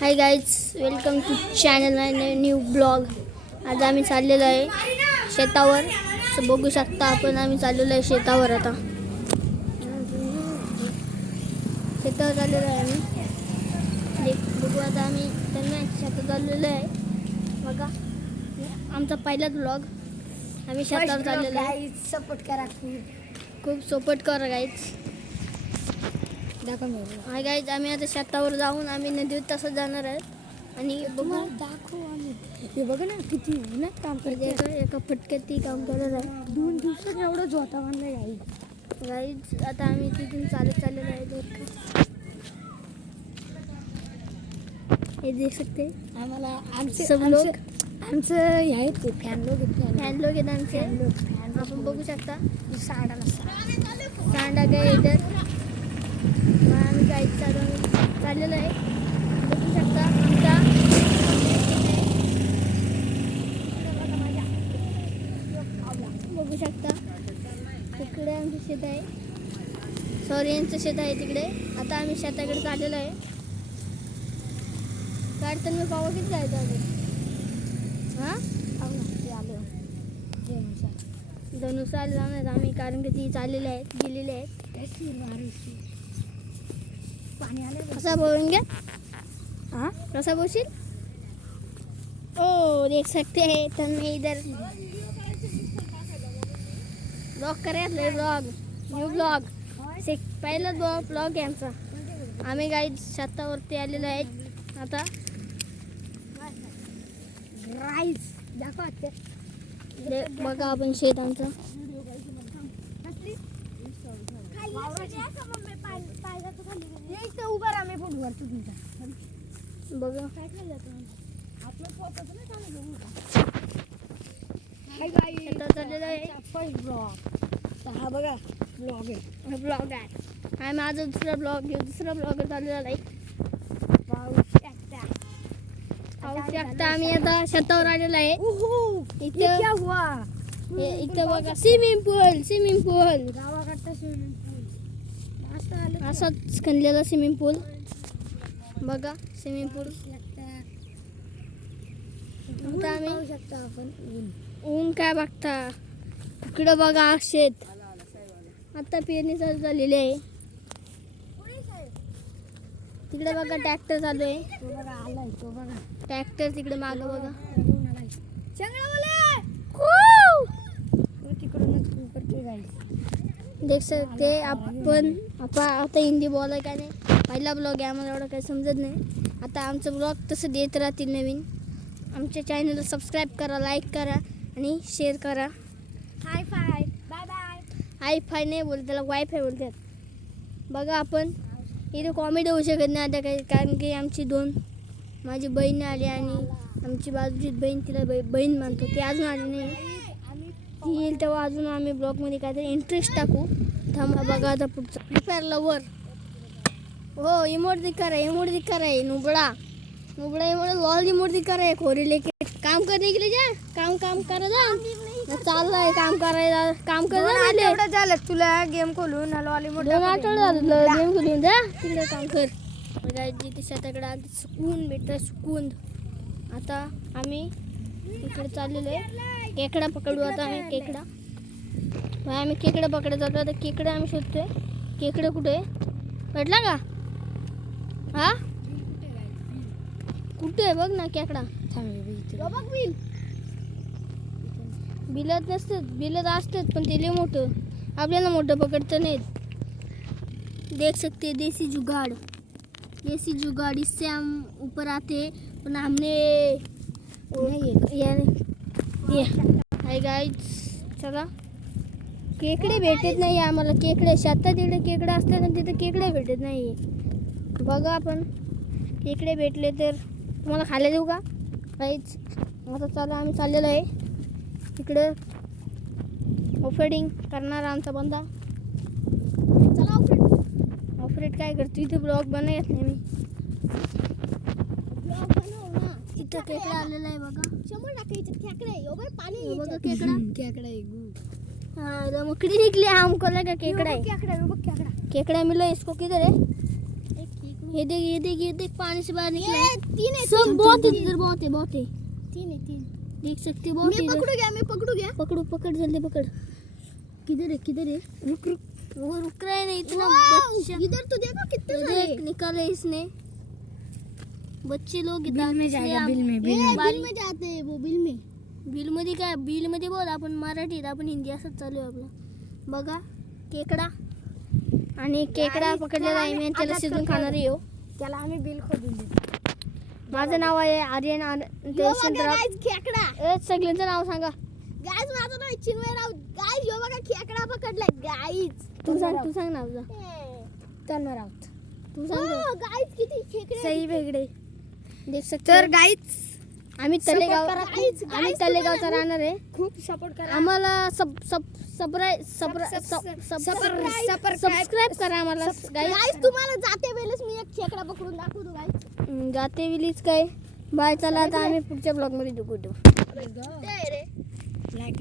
High guys, welcome to channel new blog. आज आम्ही चाललेलो आहे शेतावर. असं बघू शकता आपण, आम्ही चाललेलो आहे शेतावर. आता शेतावर चाललेलो आहे आम्ही. बघू आता आम्ही त्यांना शेतात चाललेलो आहे. बघा आमचा पहिलाच ब्लॉग. आम्ही शेतावर चाललेलो आहे. सपोर्ट करा, खूप सपोर्ट करा गाईज. दाखव. हाय गाईज, आम्ही आता शेतावर जाऊन आम्ही नदीवर तसं जाणार आहे. आणि बघू दाखव आम्ही. हे बघ ना किती उन्हात काम करते. एका फटक्यात ती काम करत आहे. 2 दिवसात एवढं झोता बांधलं गाईज. आता आम्ही तिथून चालत चाललेलो आहे. हे देख सकते आम्हाला सब लोग आमचं हे आहेत ते फॅन लोक आहेत आमचे. आपण बघू शकता सांडा सांडा काय इधर. आम्ही गाईड चाललेलो आहे. बघू शकता आमचा बघू शकता तिकडे आमचं शेत आहे. सॉरी, यांचं शेत आहे तिकडे. आता आम्ही शेताकडे चाललेलो आहे. काढताना मी पावा किती जायचं आम्ही. धनुषाला जाणार आम्ही, कारण की ती चाललेले आहेत, गेलेले आहेत. पाणी आलं कसा बोलून घ्या. कसा बोलशील. ओ देख सकते हैं तन्मय इधर ब्लॉग करायचं. न्यू ब्लॉग पहिला ब्लॉग आहे आमचा. आम्ही काही शेतावरती आलेलो आहेत. आता राईस दाखवा. बघा आपण शेत आमचं. उभा राहा, मी फोटो काढतो तुमचा. बघा शेतात चाललेलं आहे. First blog. हा बघा ब्लॉग आहे. ब्लॉग आहे. आम्ही माझा दुसरा ब्लॉग चाललेला आहे. पाहू शकता आम्ही आता शेतावर आलेलो आहे. इथं बघा स्विमिंग पूल. गावाकडचा स्विमिंग पूल असाच खणलेला स्विमिंग पूल. बघा स्विमिंग पूल. आता आम्ही पाहू शकता आपण ऊन काय बघता. इकडं बघा शेत. आता पेरणी चालू झालेली आहे. तिकडे बघा ट्रॅक्टर चालू आहे. तो बघा आलाय, तो बघा ट्रॅक्टर तिकडे मागं बघा. तिकडूनच करते गाईस. देख सकते आपण. आता हिंदी बोलाय काय नाही. पहिला ब्लॉग आहे, आम्हाला एवढं काही समजत नाही. आता आमचं ब्लॉग तसं देत राहतील नवीन. आमच्या चॅनलला सबस्क्राईब करा, लाईक करा आणि शेअर करा. Hi bye bye. हाय फाय नाही बोलत, त्याला वायफाय बोलतात. बघा आपण इथे कॉमेडी होऊ शकत नाही आता काही, कारण की माझी बहीण आली आणि आमची बाजूची बहीण, तिला बहीण मानतो, ती अजून आली नाही. ती येईल तेव्हा अजून आम्ही ब्लॉगमध्ये काहीतरी इंटरेस्ट टाकू. थांबा बघा आता पुढचं. Prepare lover. हो इमोट दिक्कर आहे. नुबड़ा इमोट लॉल इमोट दिक्कर आहे. खोरी लेके काम करने के लिए जा. काम करा जा. चाललंय काम करायला. काम करायला झालं तुला गेम खोलून लॉली 2 आठवडे झालं गेम खोलून जा. तिकडे काम कर. जिथे शेताकडे आता सुकून भेटतं, सुकून. आता आम्ही इकडे चाललेलो आहे. केकडा पकडू आता आम्ही. केकडा पकडत जातो. आता केकडा आम्ही शोधतोय. केकडा कुठे आहे? कळला का? हा कुठे आहे बघ ना केकडा. बिलत नसतात. बिलत असतात पण ते लय मोठं. आपल्याला मोठं पकडतं नाहीत. देख सकते देसी जुगाड़. इससे हम ऊपर आते. पण हमने हाय गाईज, चला. केकडे भेटत नाही आम्हाला. केकडे शेतात तिकडे केकडे असतात आणि तिथे केकडे भेटत नाही. बघा आपण केकडे भेटले तर तुम्हाला खायला देऊ का गाईज. आता चला आम्ही चाललेलो आहे तिकडं. ऑफरेडिंग करणार आमचा बंदा. चला ऑफरेड काय करतो. इथे ब्लॉग बनवत नाही मी. इथं केकडा आलेला आहे बघा. 100 टाकायचं. खेकडे पाणी बघा केकडा. खेकडा हाँ मकड़ी निकली हमको लगा केकड़ा है. केकडा केकड़ा मिला. इसको किधर है? ये देख पानी से बाहर निकला ये तीन है, सब तीन, बहुत है तीन, इधर, बहुत है बहुत है, तीन है, तीन। देख सकते हो बहुत है मैं इधर। पकड़ू गया पकड़ो पकड़ जल्दी पकड़। किधर है रुक वो रुक रहा है नहीं इतना वाव, बच्चा। इधर तो देखो कितने ये सारे देख निकाले इसने बच्चे लोग बिल में जाएगा, बिल में जाते हैं वो, बिल मध्ये काय बिल मध्ये बोल, आपण मराठीत आपण हिंदी असंच चालू आहे आपलं. बघा केकडा आणि केकडा पकडलेला आहे मी आणि त्याला शिजून खाणार आहे. त्याला आम्ही बिल खोदून देतो. माझं नाव आहे आर्यन यशवंतराव. खेकडा सगळ्यांचं नाव सांगा. गाईज, माझं नाव चिन्मयराव. गाईज, यो बघा खेकडा पकडलाय गाईज. तू सांग नाव जा. तन्मय राऊत. तू सांग गाईज किती खेकडे. सही वेगळे देख सकते तर हो. गाईज आम्ही तलेगावचा राहणार आहे. खूप सपोर्ट करा. आम्हाला सबस्क्राईब करा आम्हाला गाईज, तुम्हाला जाते वेळेस मी एक खेकडा पकडून दाखवतो गाईज. जाते विलीच काय बाय. चला आता आम्ही पुढच्या ब्लॉग मध्ये भेटू. ते रे. लाईक